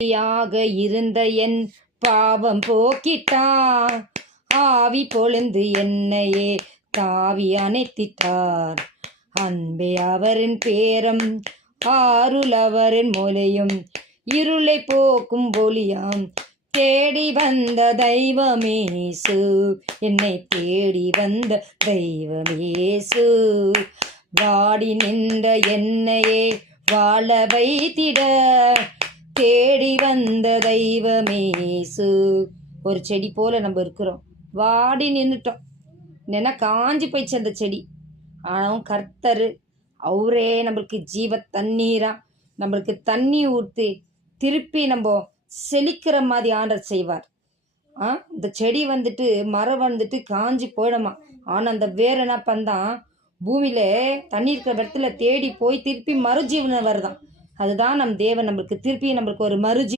யாக இருந்த என் பாவம் போக்கிட்டார். ஆவி பொழுந்து என்னையே தாவி அணைத்திட்டார். அன்பே அவரின் பேரம், ஆருள் அவரின் மொழியும், இருளை போக்கும் ஒளியாம். தேடி வந்த தெய்வமேசு, என்னை தேடி வந்த தெய்வமேசு. வாடி நின்ற என்னையே வாழ வைத்திட தேடி வந்த தெய்வமேசு. ஒரு செடி போல நம்ம இருக்கிறோம், வாடி நின்றுட்டோம், நின்னா காஞ்சி போயிடுச்சு அந்த செடி. ஆனால் கர்த்தர் அவரே நம்மளுக்கு ஜீவ தண்ணீரா நம்மளுக்கு தண்ணி ஊற்றி திருப்பி நம்ம செழிக்கிற மாதிரி ஆண்டர் செய்வார். இந்த செடி வந்துட்டு மரம் வந்துட்டு காஞ்சி போயிடுமா, ஆனால் அந்த வேர் என்ன பண்ணான் பூமியில தண்ணி இருக்கிற இடத்துல தேடி போய் திருப்பி மறுஜீவனை வருதான். அதுதான் நம் தேவன் நம்மளுக்கு திருப்பி நம்மளுக்கு ஒரு மறுஜீவன்